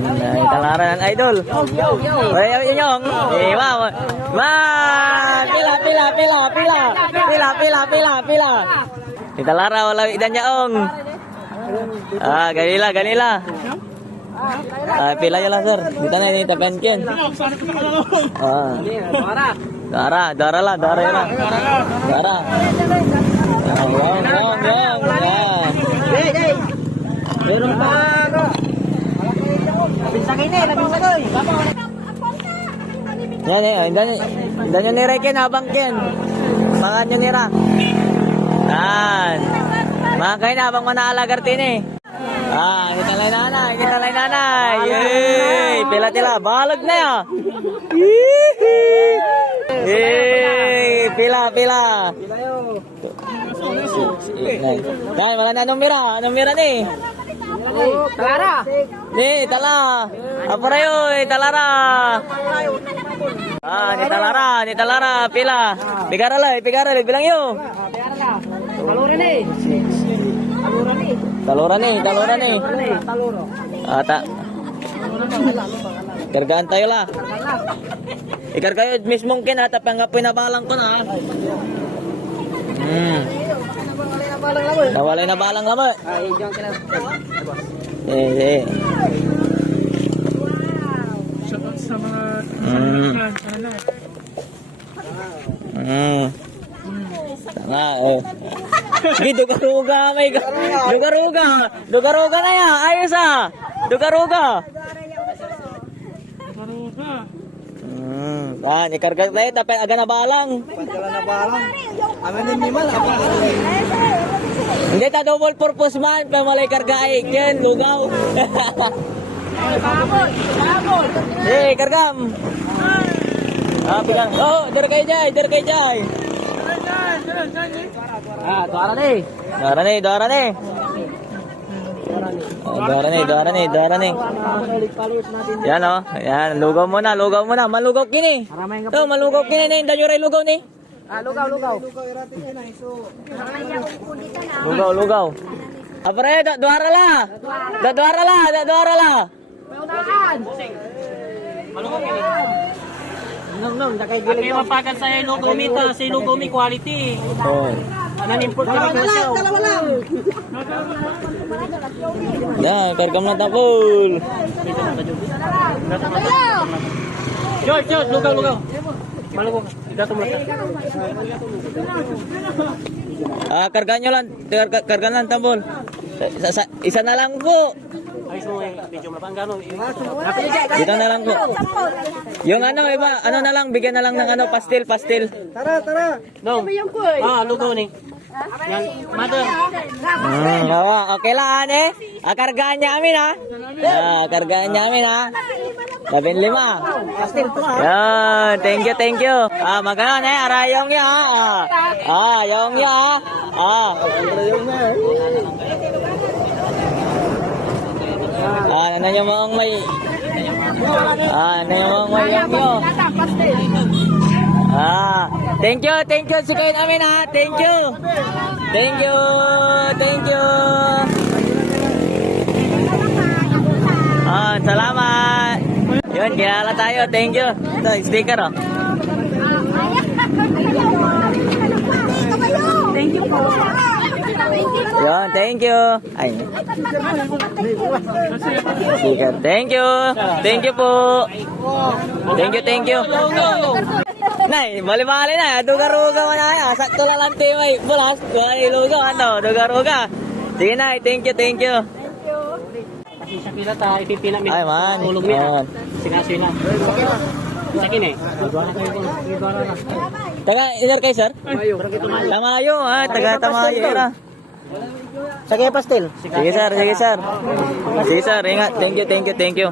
Ay, talara ng idol. Ay, yun yung. Eh, wow. Ma! Pila, pila, pila, pila. Pila, pila, pila, pila. Si talara, wala idan niya ong. Ah, ganila, ganila. Ah, pila yun lang, sir. Dito na yung tapen ken. Ah. Dara, dara lah, dara lang. Dara. Yan, yan, yan, yan. Meron pa. Sakay na, labing sakay. Yan, yan. Dan, dan yung nira ken, habang ken. Pangan nyo nira. Yan. Mga kayo na, habang manaalagar tin eh. Ah, kita lang nanay, kita lang nanay. Yay! Pila tila, balag na ya. Yay! Pila, pila. Yan, wala na numera. Numera ni. Talara. Ni, tala. Aparayo, eh, talara. Ah, ni talara, ni talara, pila. Bigara lah, bigara lah, bilang yuk. Taluro na eh. Talura ni, talura ni. Ah, tak. Kargaan tayo lah. Ikar kayo mismong kinata pangapoy na balang ko na. Hmm. Nawalay na balang lama. Ay, diyan ka na. Eh, eh. Hmm. Hmm. Tanga, eh. Sige, dugaruga, may ga- dugaruga. Dugaruga na ya, ayos ah. Dugaruga. Hmm, yan, ikarga tayo, tapi aga na balang. Pagkala na balang. Amin din nimal. Hindi ta double purpose man, pa malay karga ay yan, lugaw. Eh, kargam. Ah, pigang. Oh, der kay jay, der kay jay. Ah, na eh. Dara ni, dara ni. Oh, dara ni, dara ni, dara ni. Yan oh, yan, lugaw mo na, lugaw mo na, malugaw kini. Maraming To, malugaw kini na, danyo ray lugaw ni. Ah, lugaw, lugaw. Lugaw, lugaw. Apre, da duara la. Da duara la, da duara la. Nung, nung, nakay gilid. Kaya mapagal sa ilugaw mita, sa ilugaw mi quality. Oh. Yan, kargam na tapol. George, George, lugaw, lugaw. Malugong. Dato mo lang. Ah, karga nyo lang, karga, karga lang tapol. Sa, sa, isa na lang po. Ayos mo yung video mo. Pang gano'n. Dito na lang po. Yung ano, iba, ano na lang, bigyan na lang ng ano, pastil, pastil. Tara, tara. No. Ah, lugaw ni. Yan, mother. Hmm, awa, okay lang eh. Ah, kargaan niya amin ha. Ah, kargaan niya amin ha. Labing lima. Yan, thank you, thank you. Ah, magano eh, arayong ya. Ah, ah yung ya. Ah. Ah, ano yung mga may... Ah, ano yung mga may yung yo. Ah, thank you, thank you si Kain Amin ha. Thank you. Thank you, thank you. Ah, salamat. Yun, kilala tayo. Thank you. Ito, sticker oh. Thank you po. Yun, thank you. Ay. Sticker. Thank you. Thank you po. Thank you, thank you. Nay, bali-bali na. Duga-ruga mo na. ah. Sakto lang lang timay. Bulas. Bali-luga. Ano? Duga-ruga. Sige na. Thank you, thank you. Kasi sa pila ta, ipipila mi. Ay, man. Tulog. Man. Sige, na. Sige na. Taga, inar kay sir? Tamayo, ha? Taga Tamayo, era. Sagay pastel. Sige sir, sige sir. Sige sir, ingat. Thank you, thank you, thank you.